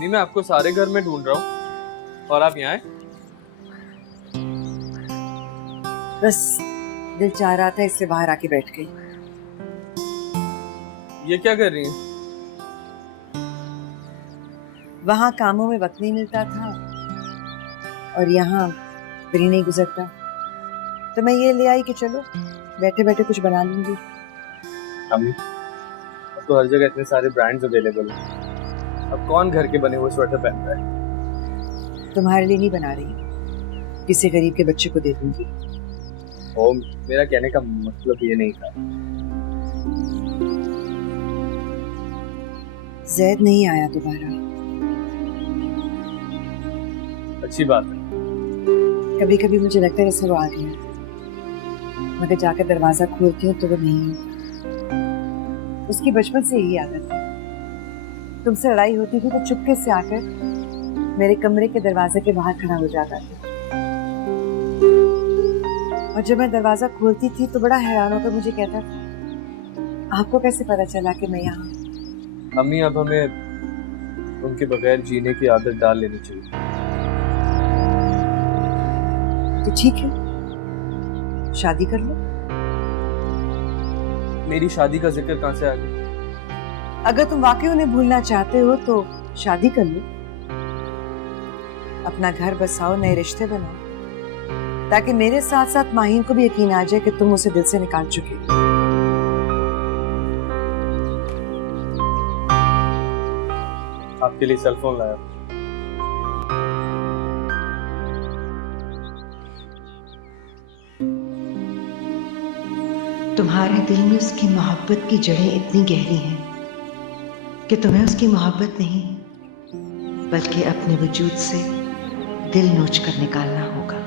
अम्मी मैं आपको सारे घर में ढूंढ रहा हूँ और आप यहाँ आए। बस दिल चाह रहा था इसलिए बाहर आके बैठ गई। ये क्या कर रही हैं? वहां कामों में वक्त नहीं मिलता था और यहाँ फ्री नहीं गुजरता, तो मैं ये ले आई कि चलो बैठे बैठे कुछ बना लूंगी। अम्मी अब तो हर जगह इतने सारे ब्रांड्स अवेलेबल हैं, अब कौन घर के बने हुए स्वेटर पहनता है? तुम्हारे लिए नहीं बना रही, किसी गरीब के बच्चे को दे दूंगी। ओ, मेरा कहने का मतलब ये नहीं था। जैद नहीं आया दोबारा। अच्छी बात है। कभी कभी मुझे लगता है जैसे वो आ गया, मगर जाकर दरवाजा खोलती हूँ तो वो नहीं होता। उसकी बचपन से यही आदत है, तुमसे लड़ाई होती थी तो चुपके से आकर मेरे कमरे के दरवाजे के बाहर खड़ा हो जाता था, और जब मैं दरवाजा खोलती थी तो बड़ा हैरान होकर मुझे कहता था, आपको कैसे पता चला कि मैं यहाँ? अम्मी अब हमें उनके बगैर जीने की आदत डाल लेनी चाहिए। तो ठीक है, शादी कर लो। मेरी शादी का जिक्र कहाँ से आ गया? अगर तुम वाकई उन्हें भूलना चाहते हो तो शादी कर लो, अपना घर बसाओ, नए रिश्ते बनाओ, ताकि मेरे साथ साथ माहीन को भी यकीन आ जाए कि तुम उसे दिल से निकाल चुके हो। आपके लिए सेल फोन लाया। तुम्हारे दिल में उसकी मोहब्बत की जड़ें इतनी गहरी हैं कि तुम्हें उसकी मोहब्बत नहीं बल्कि अपने वजूद से दिल नोच कर निकालना होगा।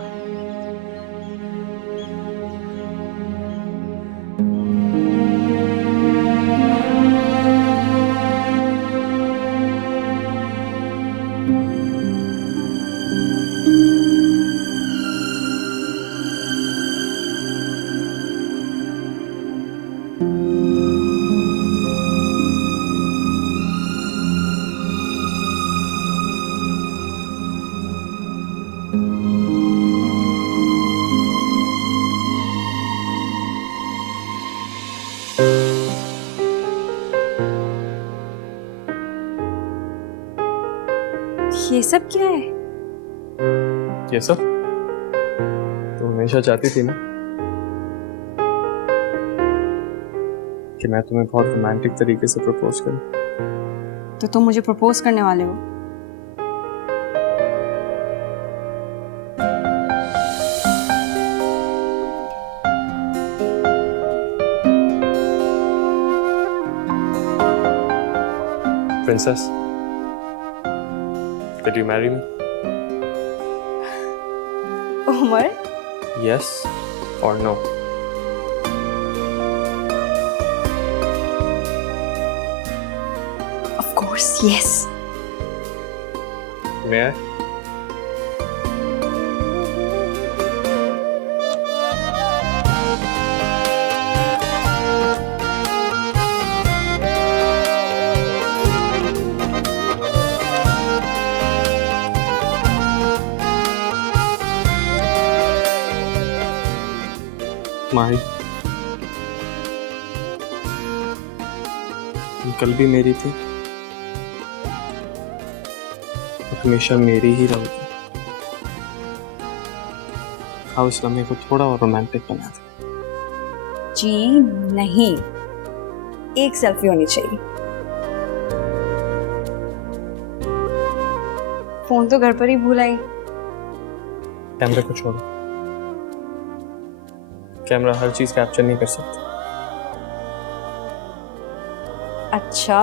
ये सब क्या है? ये सब तो हमेशा चाहती थी ना कि मैं तुम्हें बहुत रोमांटिक तरीके से प्रपोज करूं। तो तुम मुझे प्रपोज करने वाले हो? Princess, will you marry me? Umar, Yes or no? of course yes. May I? माही, तुम कल भी मेरी थी, हमेशा मेरी ही रहोगी। हाँ, उस लम्हे को थोड़ा और रोमांटिक बना दे। जी नहीं, एक सेल्फी होनी चाहिए। फोन तो घर पर ही भूल आई। कैमरे को छोड़ो, कैमरा हर चीज कैप्चर नहीं कर सकता। अच्छा,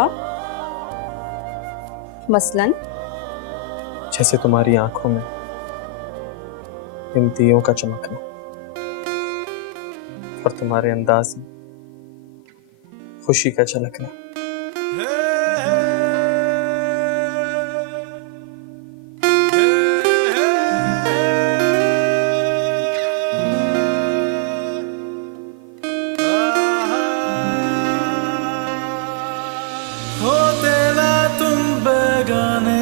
मसलन? जैसे तुम्हारी आंखों में इन दियों का चमकना और तुम्हारे अंदाज में खुशी का झलकना। हो तेरा तुम बेगाने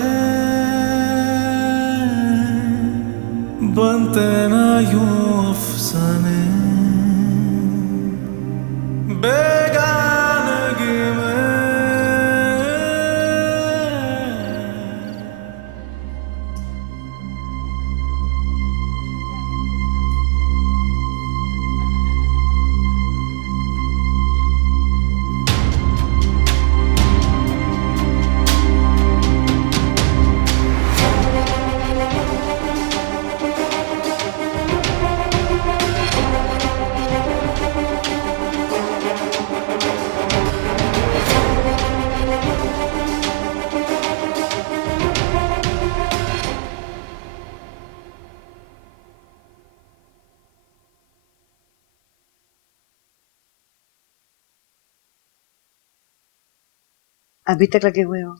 अभी तक लगे हुए हो?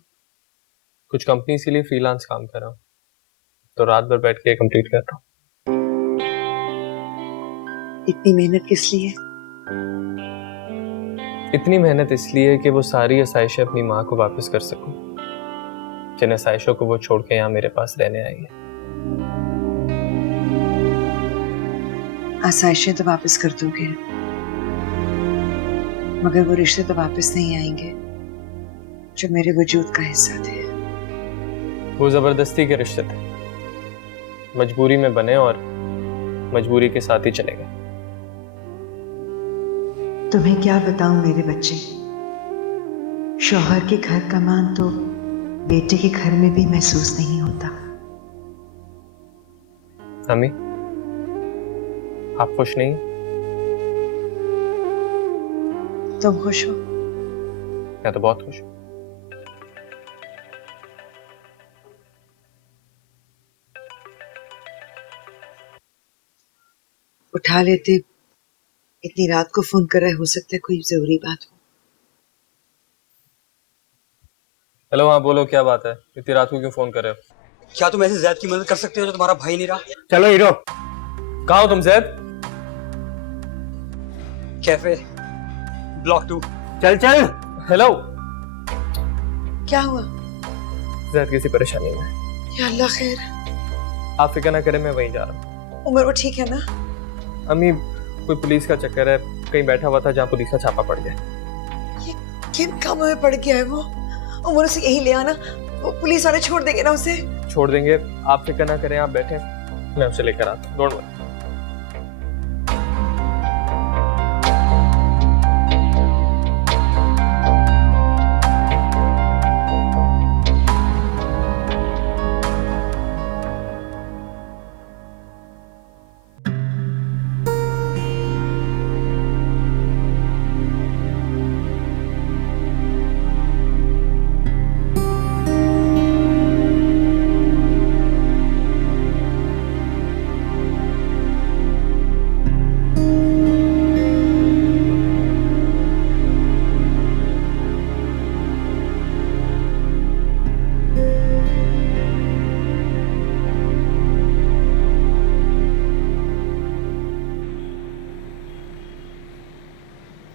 कुछ कंपनीज के लिए फ्रीलांस काम कर रहा हूँ, तो रात भर बैठ के कंप्लीट कर रहा हूँ। इतनी मेहनत किस लिए? इतनी मेहनत इसलिए कि वो सारी आसाइशें अपनी माँ को वापस कर सकूं, जिन आसाइशों को वो छोड़ के यहाँ मेरे पास रहने आई है। आसाइशें तो वापस कर दोगे, मगर वो रिश्ते तो वापस नहीं आएंगे जो मेरे वजूद का हिस्सा थे। वो जबरदस्ती के रिश्ते थे, मजबूरी में बने और मजबूरी के साथ ही चले गए। तुम्हें क्या बताऊं मेरे बच्चे, शौहर के घर का मान तो बेटे के घर में भी महसूस नहीं होता। अम्मी, आप खुश नहीं? तुम खुश हो? मैं तो बहुत खुश हूँ। उठा लेते, इतनी रात को फोन कर रहे, हो सकता है कोई जरूरी बात हो। हेलो, हाँ बोलो, क्या बात है? इतनी रात को क्यों फोन कर रहे हो? क्या तुम ऐसे जैद की मदद कर सकते हो जो तुम्हारा भाई नहीं रहा? चलो हीरो, कहाँ हो तुम जैद? Cafe block 2। चल चल। हेलो, क्या हुआ? जैद किसी परेशानी में? या अल्लाह खैर। आप फिक्र ना करें, मैं वहीं जा रहा हूँ। उमर वो ठीक है ना? अम्मी, कोई पुलिस का चक्कर है, कहीं बैठा हुआ था जहाँ पुलिस का छापा पड़ गया। ये किन कामों में पड़ गया है वो? उमर उसे यही ले आना, वो पुलिस वाले छोड़ देंगे ना उसे? छोड़ देंगे, आप फिक्र ना करें, आप बैठे, मैं उसे लेकर आता हूँ, डोंट वरी।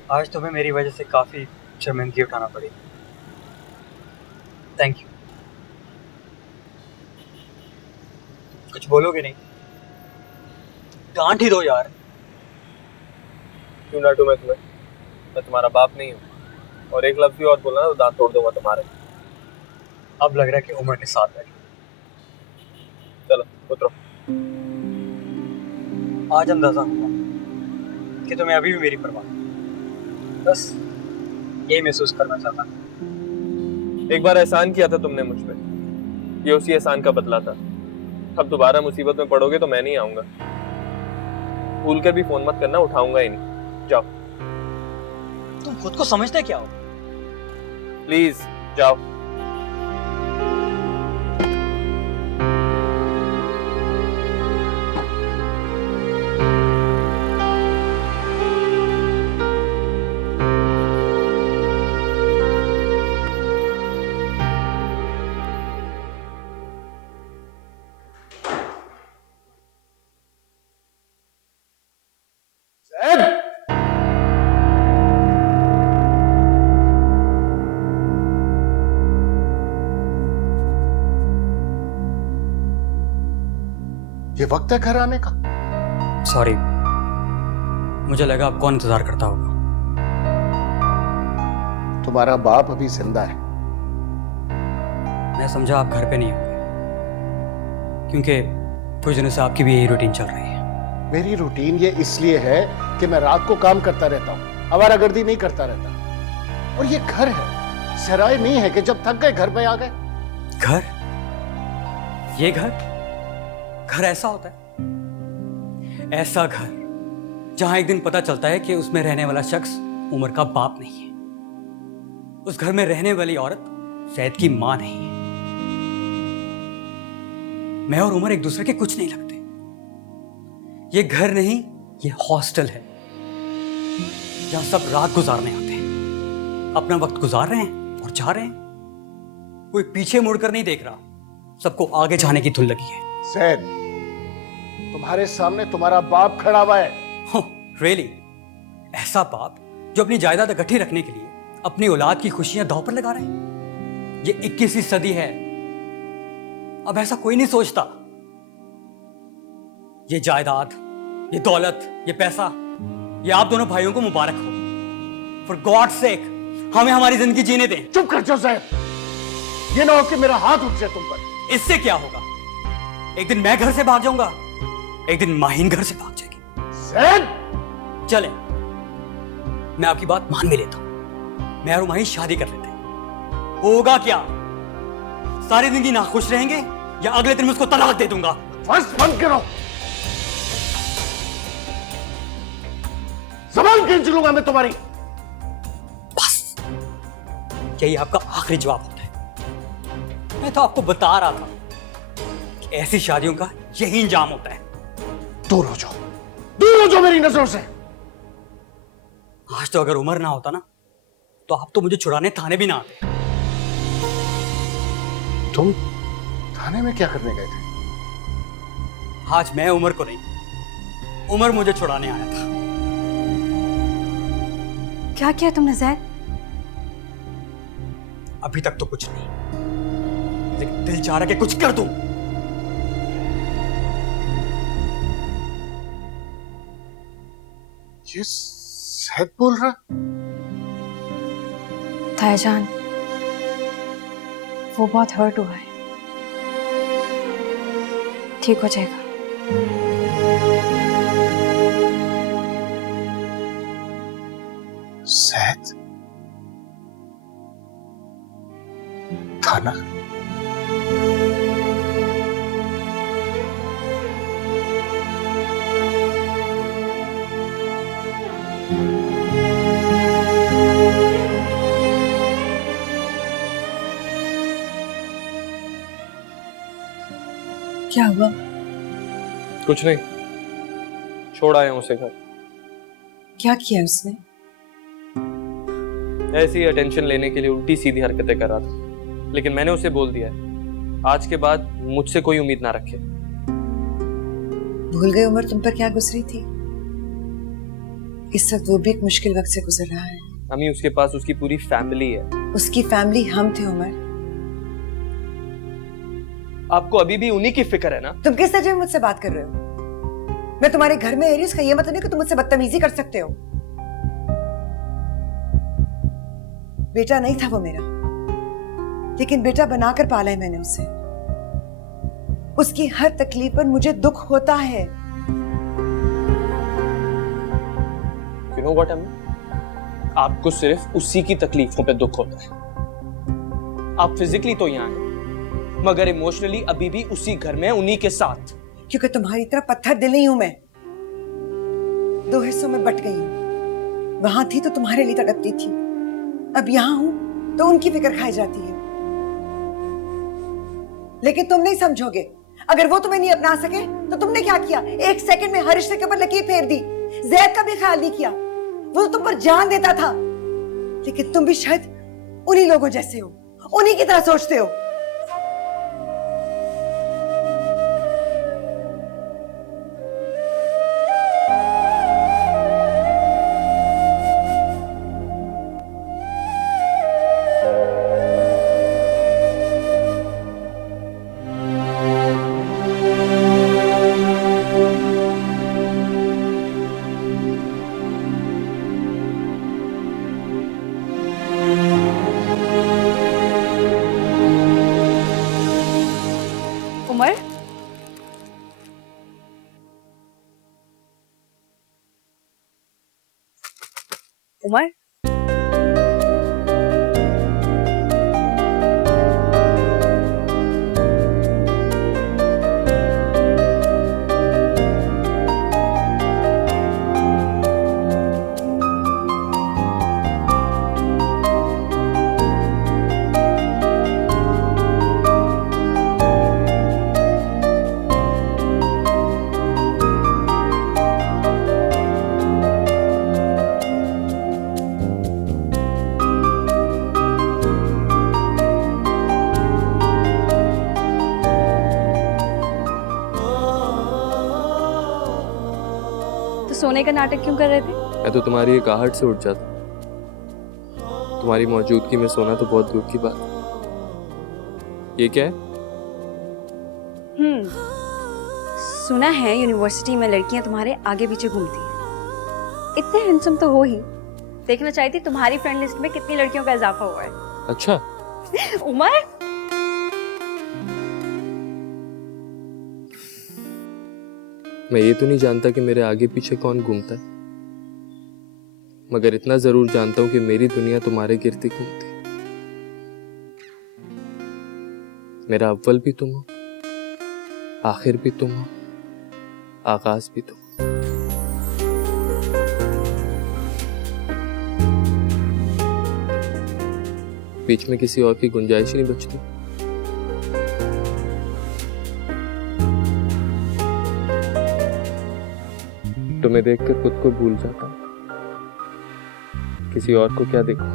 आज तुम्हें मेरी वजह से काफी शर्मिंदगी उठाना पड़ी। Thank you. कुछ बोलोगे नहीं? डांट ही दो यार। क्यों डांटूं मैं तुम्हें? मैं तुम्हारा बाप नहीं हूँ, और एक लफ्ज भी और बोलना तो दांत तोड़ दूंगा तुम्हारे। अब लग रहा है कि उमर के साथ बैठे। चलो उतरो। आज अंदाजा हुआ कि तुम्हें अभी भी मेरी परवाह है। बस यही महसूस करना चाहता हूँ। एक बार एहसान किया था तुमने मुझ पे, ये उसी एहसान का बदला था। अब दोबारा मुसीबत में पड़ोगे तो मैं नहीं आऊंगा। भूल कर भी फोन मत करना, उठाऊंगा ही नहीं। जाओ। तुम खुद को समझते क्या हो? प्लीज जाओ। ये वक्त है घर आने का? सॉरी, मुझे लगा आप कौन इंतजार करता होगा। तुम्हारा बाप अभी जिंदा है। मैं समझा आप घर पे नहीं होंगे, क्योंकि कुछ दिनों से आपकी भी यही रूटीन चल रही है। मेरी रूटीन ये इसलिए है कि मैं रात को काम करता रहता हूँ, आवारागर्दी नहीं करता रहता। और ये घर है, सराय नहीं है कि जब थक गए घर पे आ गए। घर? ये घर ऐसा होता है? ऐसा घर जहां एक दिन पता चलता है कि उसमें रहने वाला शख्स उमर का बाप नहीं है। उस घर में रहने वाली औरत सैयद की मां नहीं है। मैं और उमर एक दूसरे के कुछ नहीं लगते। ये घर नहीं, ये हॉस्टल है, जहां सब रात गुजारने आते हैं, अपना वक्त गुजार रहे हैं और जा रहे हैं। कोई पीछे मुड़कर नहीं देख रहा, सबको आगे जाने की धुन लगी है। सैद, तुम्हारे सामने तुम्हारा बाप खड़ा हुआ है। रियली? ऐसा बाप जो अपनी जायदाद इकट्ठी रखने के लिए अपनी औलाद की खुशियां दांव पर लगा रहे हैं। ये 21वीं सदी है, अब ऐसा कोई नहीं सोचता। ये जायदाद, ये दौलत, ये पैसा, ये आप दोनों भाइयों को मुबारक हो। फॉर गॉड सेक हमें हमारी जिंदगी जीने दें। चुप कर जाओ सैद, ये ना हो कि मेरा हाथ उठ जाए तुम पर। इससे क्या होगा? एक दिन मैं घर से भाग जाऊंगा, एक दिन माहिन घर से भाग जाएगी। सैद! चले, मैं आपकी बात मान भी लेता हूं। मैं और माहिन शादी कर लेते हैं। होगा क्या? सारी जिंदगी नाखुश रहेंगे या अगले दिन मैं उसको तलाक दे दूंगा? बस बंद करो, जबान खींच लूंगा मैं तुम्हारी। बस यही आपका आखिरी जवाब होता है। मैं तो आपको बता रहा था कि ऐसी शादियों का यही इंजाम होता है। दूर हो जाओ, दूर हो जाओ मेरी नजरों से। आज तो अगर उम्र ना होता ना, तो आप तो मुझे छुड़ाने थाने भी ना आते। तुम थाने में क्या करने गए थे? आज मैं उमर को नहीं, उमर मुझे छुड़ाने आया था। क्या किया तुमने जैद? अभी तक तो कुछ नहीं, लेकिन दिल चाह रहा कि कुछ कर दूं। ये सैद बोल रहा? तायाजान, वो बहुत हर्ट हुआ है, ठीक हो जाएगा। सैद? थाना? क्या हुआ? कुछ नहीं, छोड़ आया हूं उसे घर। क्या किया उसने? ऐसी ही अटेंशन लेने के लिए उल्टी सीधी हरकतें कर रहा था, लेकिन मैंने उसे बोल दिया है आज के बाद मुझसे कोई उम्मीद ना रखे। भूल गई उमर तुम पर क्या गुजरी थी? इस वक्त वो भी एक मुश्किल वक्त से गुजर रहा है। अम्मी, उसके पास उसकी पूरी फैमिली है। उसकी फैमिली हम थे उमर। आपको अभी भी उन्हीं की फिक्र है ना? तुम किस तरह मुझसे बात कर रहे हो? मैं तुम्हारे घर में आ रही हूं, इसका ये मतलब नहीं कि तुम मुझसे बदतमीजी कर सकते हो। बेटा नहीं था वो मेरा, लेकिन बेटा बनाकर पाला है मैंने उसे। उसकी हर तकलीफ पर मुझे दुख होता है। You know what, अम्मी? आपको सिर्फ उसी की तकलीफों पे दुख होता है। आप फिजिकली तो यहाँ हैं, मगर इमोशनली अभी भी उसी घर में उन्हीं के साथ। क्योंकि तुम्हारी तरह पत्थर दिल नहीं हूं मैं। दो हिस्सों में बट गई हूं। वहां थी तो तुम्हारे लिए तड़पती थी, अब यहां हूं तो उनकी फिक्र खाई जाती है। लेकिन तुम नहीं समझोगे। अगर वो तुम्हें नहीं अपना सके तो तुमने क्या किया? एक सेकंड में हर रिश्ते के ऊपर लकीर फेर दी। जैद का भी ख्याल नहीं किया, वो तुम पर जान देता था। लेकिन तुम भी शायद उन्हीं लोगों जैसे हो, उन्हीं की तरह सोचते हो। उमर, उमर, सोने का नाटक क्यों कर रहे थे? मैं तो तुम्हारी एक आहट से उठ जाता। तुम्हारी मौजूदगी में सोना तो बहुत दूर की बात है। ये क्या है? सुना है यूनिवर्सिटी में लड़कियां तुम्हारे आगे पीछे घूमती हैं। इतने हैंडसम तो हो ही। देखना चाहती तुम्हारी फ्रेंड लिस्ट में कितनी लड़कियों का इजाफा हुआ है। अच्छा, उमर, मैं ये तो नहीं जानता कि मेरे आगे पीछे कौन घूमता है, मगर इतना जरूर जानता हूं कि मेरी दुनिया तुम्हारे गिर्द घूमती। मेरा अव्वल भी तुम हो, आखिर भी तुम हो, आगाज भी तुम। बीच में किसी और की गुंजाइश ही नहीं बचती। तुम्हें देखकर खुद को भूल जाता हूं, किसी और को क्या देखूं।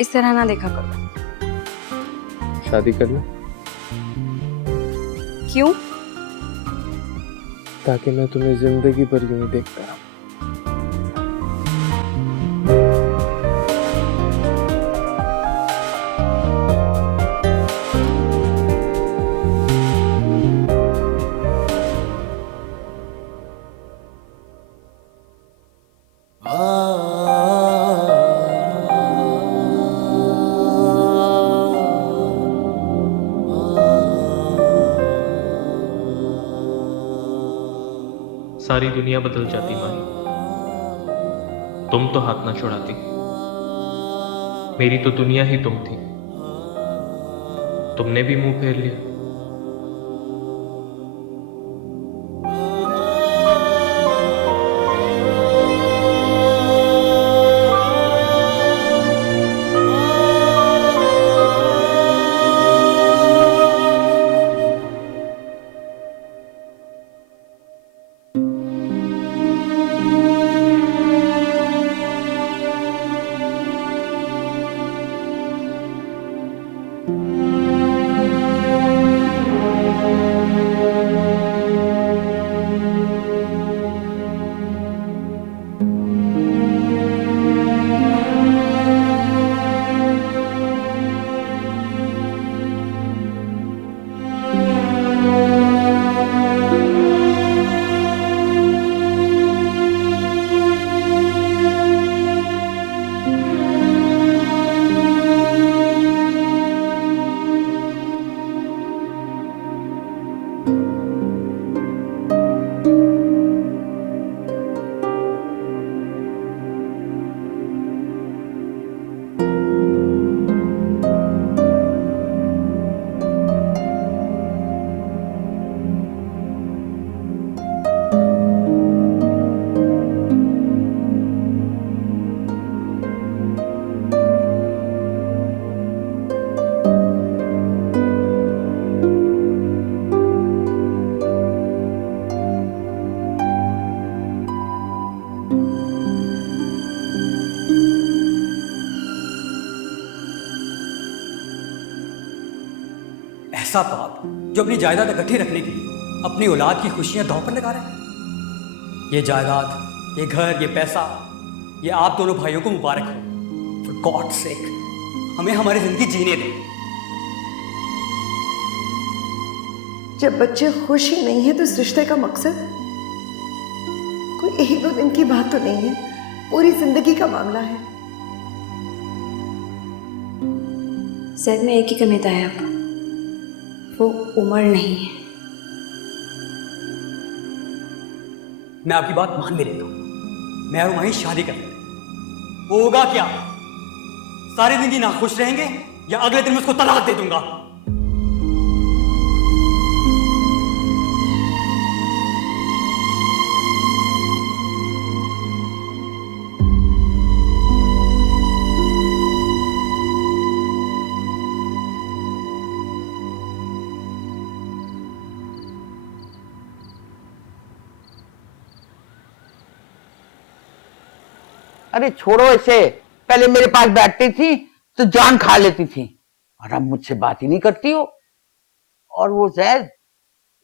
इस तरह ना देखा करो। शादी करना, क्यों? ताकि मैं तुम्हें जिंदगी भर यूं ही देखता रहूं। सारी दुनिया बदल जाती माही, तुम तो हाथ ना छुड़ाती। मेरी तो दुनिया ही तुम थी, तुमने भी मुंह फेर लिया। ऐसा बाप जो अपनी जायदाद इकट्ठी रखने के लिए अपनी औलाद की खुशियां दांव पर लगा रहे हैं। ये जायदाद, ये घर, ये पैसा, ये आप दोनों भाइयों को मुबारक हो। फॉर गॉड सेक, हमें हमारी जिंदगी जीने दें। जब बच्चे खुश ही नहीं है तो इस रिश्ते का मकसद कोई एक दो दिन की बात तो नहीं है, पूरी जिंदगी का मामला है। शायद में एक ही कमी था आप, वो उम्र नहीं है। मैं आपकी बात मान भी लेता हूं, मैं और वहीं शादी कर लेंगे। वो होगा क्या? सारी जिंदगी नाखुश रहेंगे या अगले दिन मैं उसको तलाक दे दूंगा। अरे छोड़ो इसे, पहले मेरे पास बैठती थी तो जान खा लेती थी, और अब मुझसे बात ही नहीं करती हो। और वो जैद,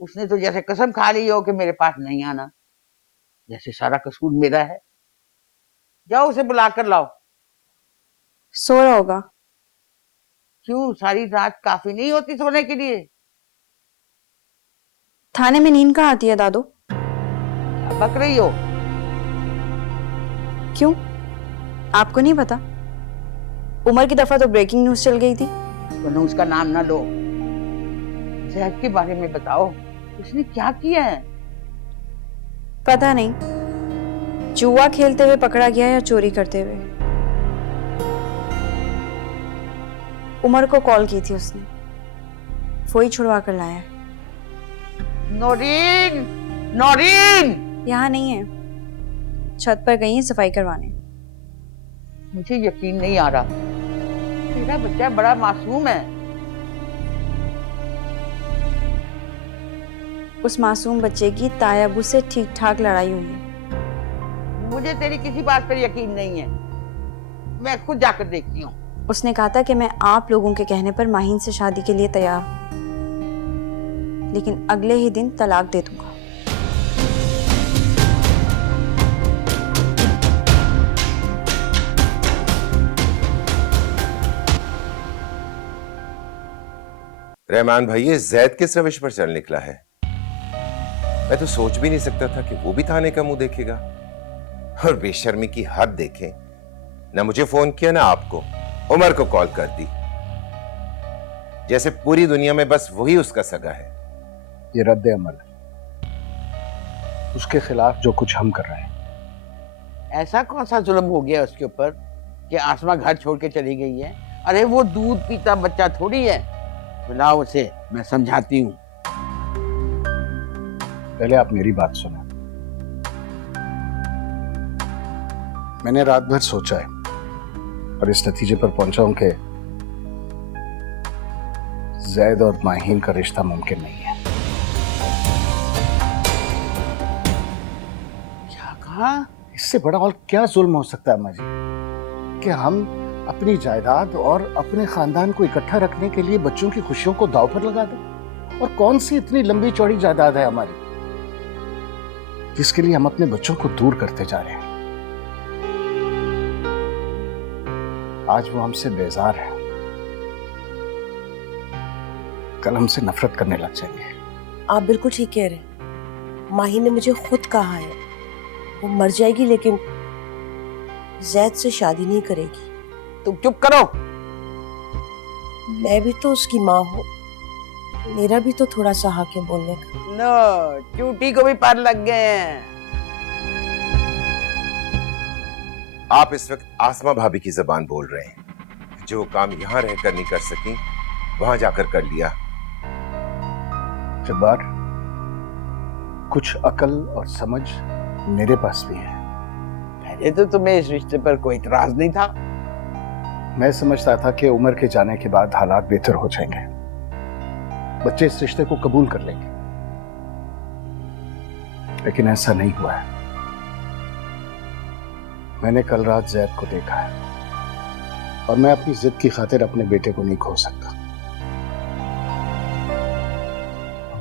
उसने तो जैसे कसम खा ली हो कि मेरे पास नहीं आना, जैसे सारा कसूर मेरा है। जाओ उसे बुला कर लाओ। सो रहा होगा। क्यों, सारी रात काफी नहीं होती सोने के लिए? थाने में नींद कहाँ आती है दादू? क्या बक रही हो? क्यों, आपको नहीं पता? उमर की दफा तो ब्रेकिंग न्यूज चल गई थी। तो उसका नाम ना लो, जैद के बारे में बताओ, उसने क्या किया है? पता नहीं, जुआ खेलते हुए पकड़ा गया या चोरी करते हुए। उमर को कॉल की थी उसने, वो ही छुड़वा कर लाया है। नौरीन, नौरीन! यहाँ नहीं है, छत पर गई है सफाई करवाने। मुझे यकीन नहीं आ रहा, मेरा बच्चा बड़ा मासूम है। उस मासूम बच्चे की तायाबू से ठीक ठाक लड़ाई हुई है। मुझे तेरी किसी बात पर यकीन नहीं है, मैं खुद जाकर देखती हूँ। उसने कहा था कि मैं आप लोगों के कहने पर माहिन से शादी के लिए तैयार हूं, लेकिन अगले ही दिन तलाक दे दूंगा। रहमान भाई, ये जैद किस रविश पर चल निकला है? मैं तो सोच भी नहीं सकता था कि वो भी थाने का मुंह देखेगा। और बेशर्मी की हद देखें, ना मुझे फोन किया ना आपको, उमर को कॉल कर दी, जैसे पूरी दुनिया में बस वही उसका सगा है। ये रद्द अमल, उसके खिलाफ जो कुछ हम कर रहे हैं। ऐसा कौन सा जुल्म हो गया उसके ऊपर कि आसमा घर छोड़ के चली गई है? अरे वो दूध पीता बच्चा थोड़ी है। बुलाओ उसे, मैं समझाती हूँ। पहले आप मेरी बात सुनो। मैंने रात भर सोचा है और इस नतीजे पर पहुंचा हूं कि जैद और माहीन का रिश्ता मुमकिन नहीं है। क्या कहा? इससे बड़ा और क्या जुल्म हो सकता है अम्मा जी, कि हम अपनी जायदाद और अपने खानदान को इकट्ठा रखने के लिए बच्चों की खुशियों को दांव पर लगा दें। और कौन सी इतनी लंबी चौड़ी जायदाद है हमारी जिसके लिए हम अपने बच्चों को दूर करते जा रहे हैं? आज वो हमसे बेजार है, कल हमसे नफरत करने लग जाएंगे। आप बिल्कुल ठीक कह रहे हैं। माही ने मुझे खुद कहा है वो मर जाएगी लेकिन जैद से शादी नहीं करेगी। तुम चुप करो। मैं भी तो उसकी माँ हूँ, मेरा भी तो थोड़ा सा हक है बोलने का। नो, चूटी को भी पर लग गए हैं। आप इस वक्त आसमा भाभी की जबान बोल रहे हैं। जो काम यहां रहकर नहीं कर सकी, वहां जाकर कर लिया। जब्बार, कुछ अकल और समझ मेरे पास भी है। पहले तो तुम्हें इस रिश्ते पर कोई इतराज नहीं था। मैं समझता था कि उम्र के जाने के बाद हालात बेहतर हो जाएंगे, बच्चे इस रिश्ते को कबूल कर लेंगे, लेकिन ऐसा नहीं हुआ है। मैंने कल रात जैद को देखा है और मैं अपनी जिद की खातिर अपने बेटे को नहीं खो सकता।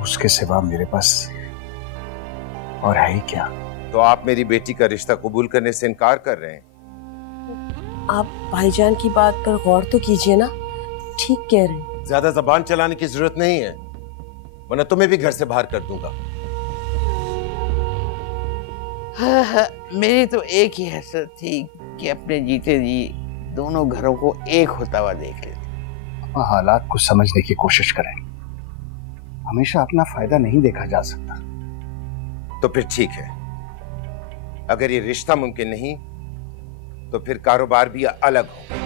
उसके सिवा मेरे पास और है ही क्या? तो आप मेरी बेटी का रिश्ता कबूल करने से इनकार कर रहे हैं? आप भाईजान की बात पर गौर तो कीजिए ना, ठीक कह रहे हैं। ज्यादा जबान चलाने की जरूरत नहीं है, वरना तुम्हें भी घर से बाहर कर दूंगा। मेरी तो एक ही हैसियत थी कि अपने जीते जी दोनों घरों को एक होता हुआ देख लेते। हालात को समझने की कोशिश करें, हमेशा अपना फायदा नहीं देखा जा सकता। तो फिर ठीक है, अगर ये रिश्ता मुमकिन नहीं तो फिर कारोबार भी अलग होगा।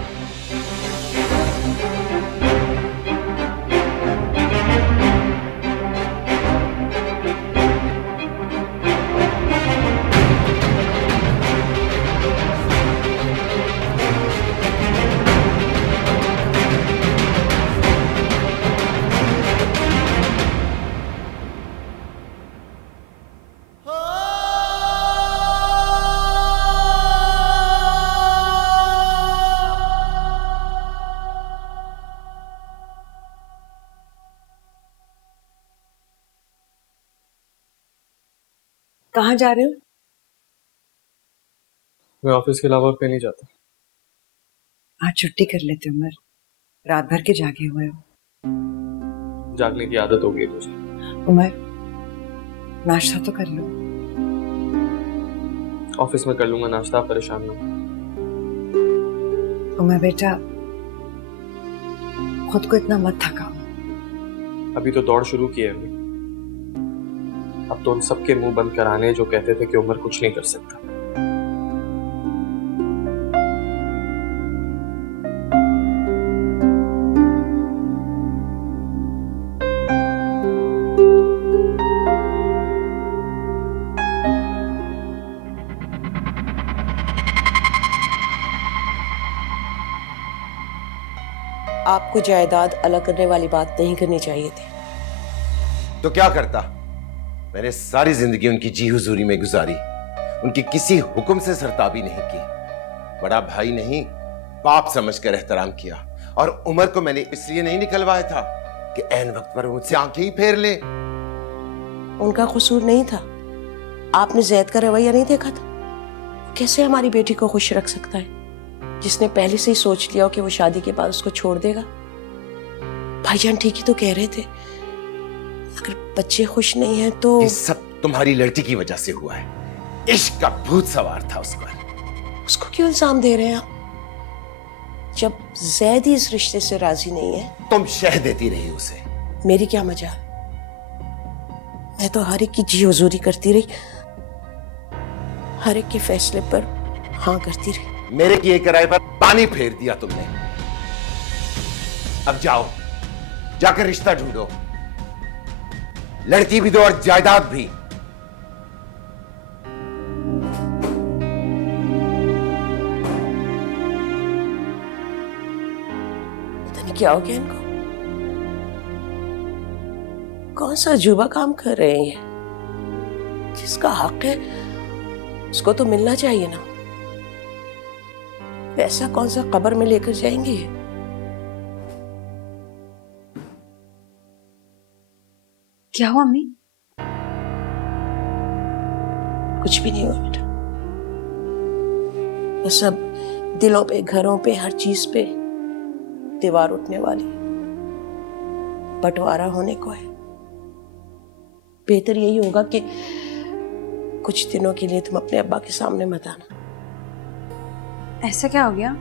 कहाँ जा रहे हो? मैं ऑफिस के अलावा और कहीं नहीं जाता। आज छुट्टी कर लेते हो उमर, रात भर के जागे हुए हो। जागने की आदत हो गई है मुझे। उमर, नाश्ता तो कर लो। ऑफिस में कर लूंगा नाश्ता, आप परेशान ना हो। उमर बेटा, खुद को इतना मत थकाओ। अभी तो दौड़ शुरू की है अम्मी। अब तो उन सबके मुंह बंद कराने जो कहते थे कि उमर कुछ नहीं कर सकता। आपको जायदाद अलग करने वाली बात नहीं करनी चाहिए थी। तो क्या करता? मैंने सारी जिंदगी उनकी जी हुजूरी में गुजारी, उनकी किसी हुक्म से सरताबी नहीं की। बड़ा भाई नहीं, बाप समझकर एहतराम किया। और उमर को मैंने इसलिए नहीं निकलवाया था कि ऐन वक्त पर मुझसे आंखें ही फेर ले। उनका कसूर नहीं था। आपने जैद का रवैया नहीं देखा था? कैसे हमारी बेटी को खुश रख सकता है, जिसने पहले से ही सोच लिया हो कि वो शादी के बाद उसको छोड़ देगा। भाईजान ठीक ही तो कह रहे थे, अगर बच्चे खुश नहीं हैं तो ये सब तुम्हारी लड़की की वजह से हुआ है। इश्क का भूत सवार था उस पर। उसको क्यों इल्जाम दे रहे हैं आप? जब जैद ही इस रिश्ते से राजी नहीं है। तुम शह देती रही उसे। मेरी क्या मजाल, मैं तो हर एक की जी हुजूरी करती रही, हर एक के फैसले पर हाँ करती रही। मेरे किए किराए पर पानी फेर दिया तुमने। अब जाओ, जाकर रिश्ता ढूंढो, लड़की भी दो और जायदाद भी। पता नहीं क्या हो गया इनको, कौन सा अजूबा काम कर रहे हैं ये? जिसका हक है उसको तो मिलना चाहिए ना। पैसा कौन सा कब्र में लेकर जाएंगे? क्या हुआ अम्मी? कुछ भी नहीं हुआ बेटा, बस अब दिलों पे, घरों पे, हर चीज पे दीवार उठने वाली, बंटवारा होने को है। बेहतर यही होगा कि कुछ दिनों के लिए तुम अपने अब्बा के सामने मत आना। ऐसा क्या हो गया?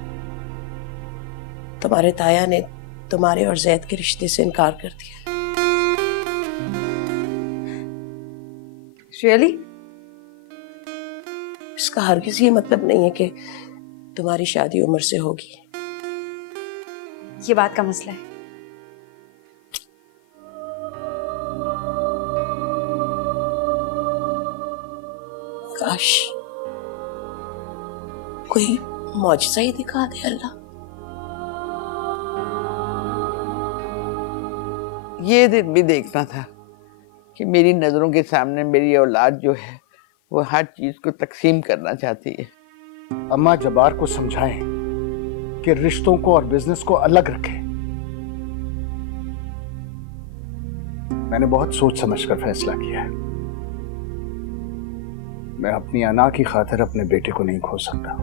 तुम्हारे ताया ने तुम्हारे और जैद के रिश्ते से इनकार कर दिया। रियली? इसका हरगिज ये मतलब नहीं है कि तुम्हारी शादी उम्र से होगी। ये बात का मसला है। काश कोई मौजज़ा ही दिखा दे अल्लाह। ये दिन भी देखना था कि मेरी नजरों के सामने मेरी औलाद जो है वो हर चीज को तकसीम करना चाहती है। अम्मा जबार को समझाएं कि रिश्तों को और बिजनेस को अलग रखें। मैंने बहुत सोच समझकर फैसला किया है। मैं अपनी अना की खातिर अपने बेटे को नहीं खो सकता।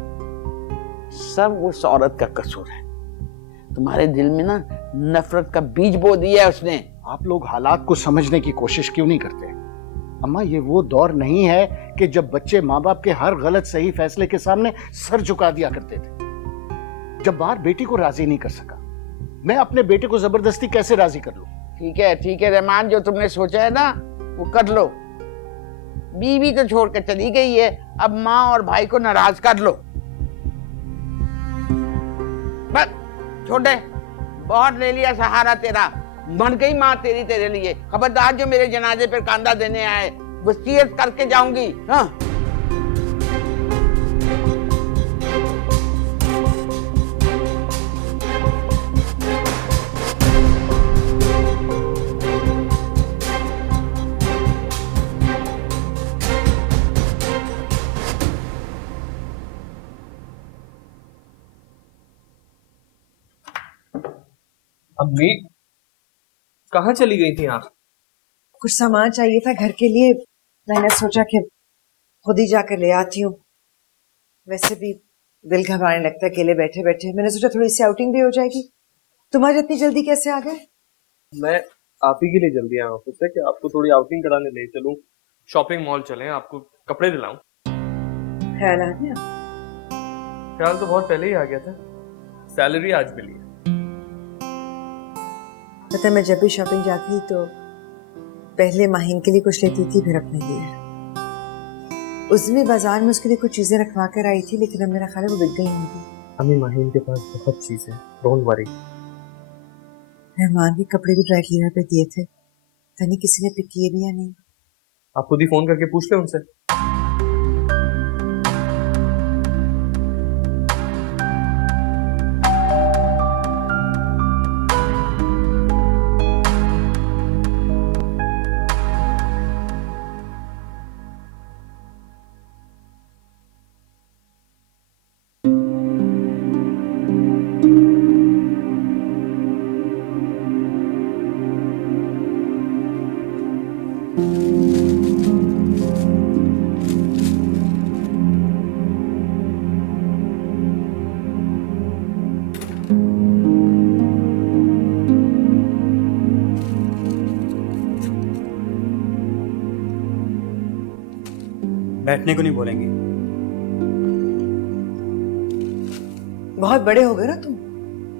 सब उस औरत का कसूर है। तुम्हारे दिल में ना नफरत का बीज बो दिया है उसने। आप लोग हालात को समझने की कोशिश क्यों नहीं करते? अम्मा, ये वो दौर नहीं है कि जब बच्चे माँ बाप के हर गलत सही फैसले के सामने सर झुका दिया करते थे। जब बार बेटी को राजी नहीं कर सका, मैं अपने बेटे को जबरदस्ती कैसे राजी कर लूं? ठीक है रहमान, जो तुमने सोचा है ना वो कर लो। बीवी तो छोड़ कर चली गई है, अब माँ और भाई को नाराज कर लो। बस छोटे, बहुत ले लिया सहारा तेरा, बन गई माँ तेरी तेरे लिए। खबरदार जो मेरे जनाजे पर कांदा देने आए, वसीयत करके जाऊंगी। हाँ, अम्मी कहाँ चली गई थी आप? कुछ सामान चाहिए था घर के लिए, मैंने सोचा कि खुद ही जाकर ले आती हूँ। वैसे भी दिल घबराने लगता है अकेले बैठे बैठे। मैंने सोचा थोड़ी सी आउटिंग भी हो जाएगी। तुम्हारे इतनी जल्दी कैसे आ गए? मैं आप ही के लिए जल्दी आया ऑफिस से कि आपको थोड़ी आउटिंग कराने ले चलूं, शॉपिंग मॉल चलें, आपको कपड़े दिलाऊं। ख्याल आ गया? ख्याल तो बहुत पहले ही आ गया था। सैलरी आज मिली है। पता है, मैं जब भी शॉपिंग जाती तो पहले माहिन के लिए कुछ लेती थी, फिर अपने लिए। उस दिन भी बाजार में उसके लिए कुछ चीजें रखवा कर आई थी, लेकिन अब मेरा ख्याल है वो बिक गई होंगी। अम्मी, माहिन के पास बहुत चीजें, डोंट वरी। रहमान के कपड़े भी ड्राई क्लीनर पे दिए थे, तनी किसी ने पिक किए भी या नहीं। आप खुद ही फोन करके पूछ ले उनसे। बैठने को नहीं बोलेंगे। बहुत बड़े हो गए ना तुम,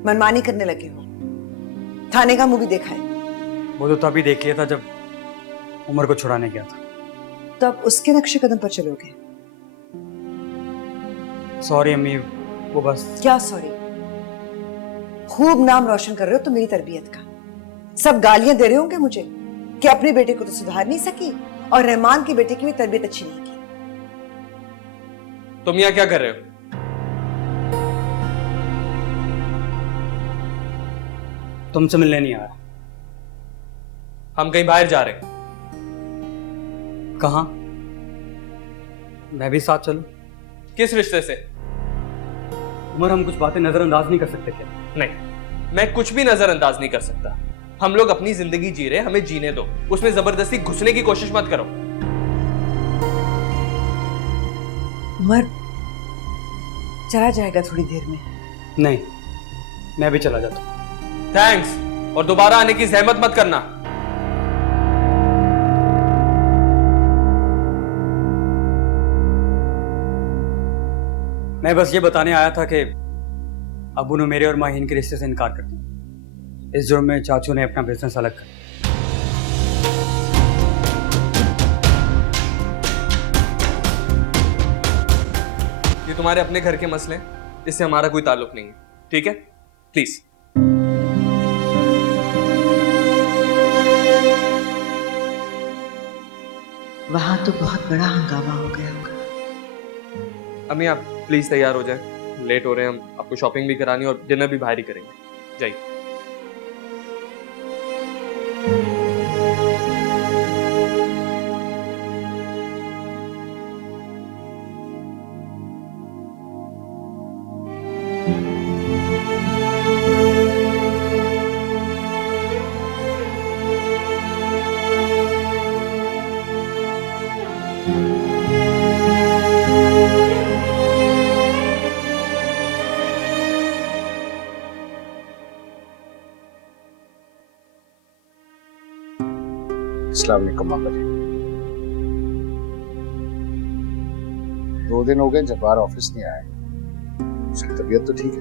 मनमानी करने लगे हो। थाने का मूवी देखा है? वो तो तभी देख लिया था जब उमर को छुड़ाने गया था। तब उसके नक्शे कदम पर चलोगे? सॉरी अम्मी, वो बस। क्या सॉरी? खूब नाम रोशन कर रहे हो तुम मेरी तरबियत का। सब गालियां दे रहे होंगे मुझे कि अपने बेटे को तो सुधार नहीं सकी और रहमान के बेटे की भी तरबियत अच्छी नहीं की। तुम यहाँ क्या कर रहे हो? तुमसे मिलने नहीं आया। हम कहीं बाहर जा रहे हैं। कहाँ? मैं भी साथ चलूं? किस रिश्ते से? उमर, हम कुछ बातें नजरअंदाज नहीं कर सकते क्या? नहीं, मैं कुछ भी नजरअंदाज नहीं कर सकता। हम लोग अपनी जिंदगी जी रहे हैं, हमें जीने दो। उसमें जबरदस्ती घुसने की कोशिश मत करो। उमर चला जाएगा थोड़ी देर में। नहीं, मैं भी चला जाता हूं। थैंक्स, और दोबारा आने की जहमत मत करना। मैं बस ये बताने आया था कि अबू ने मेरे और माहीन के रिश्ते से इनकार कर दिया। इस जुर्म में चाचू ने अपना बिजनेस अलग कर। ये तुम्हारे अपने घर के मसले, इससे हमारा कोई ताल्लुक नहीं है, ठीक है? प्लीज। वहां तो बहुत बड़ा हंगामा हो गया होगा। अम्मी, आप प्लीज तैयार हो जाए, लेट हो रहे हैं हम। आपको शॉपिंग भी करानी और डिनर भी बाहर ही करेंगे। जाइए। अस्सलाम वालेकुम मामा जी। 2 दिन हो गए जब्बार ऑफिस नहीं आए। उसकी तबीयत तो ठीक है?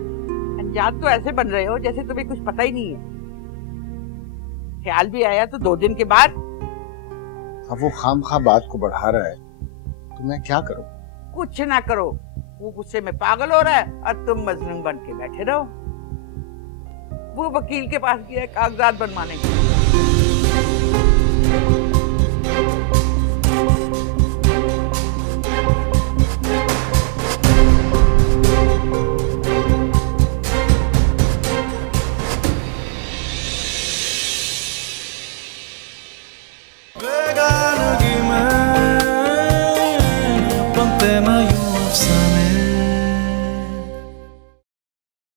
अनजान तो ऐसे बन रहे हो जैसे तुम्हें कुछ पता ही नहीं है। ख्याल भी आया तो 2 दिन के बाद। अब वो खामखा बात को बढ़ा रहा है, तो मैं क्या करूं? कुछ ना करो, वो गुस्से में पागल हो रहा है और तुम मजलूम बन के बैठे रहो। वो वकील के पास गया कागजात बनवाने के लिए।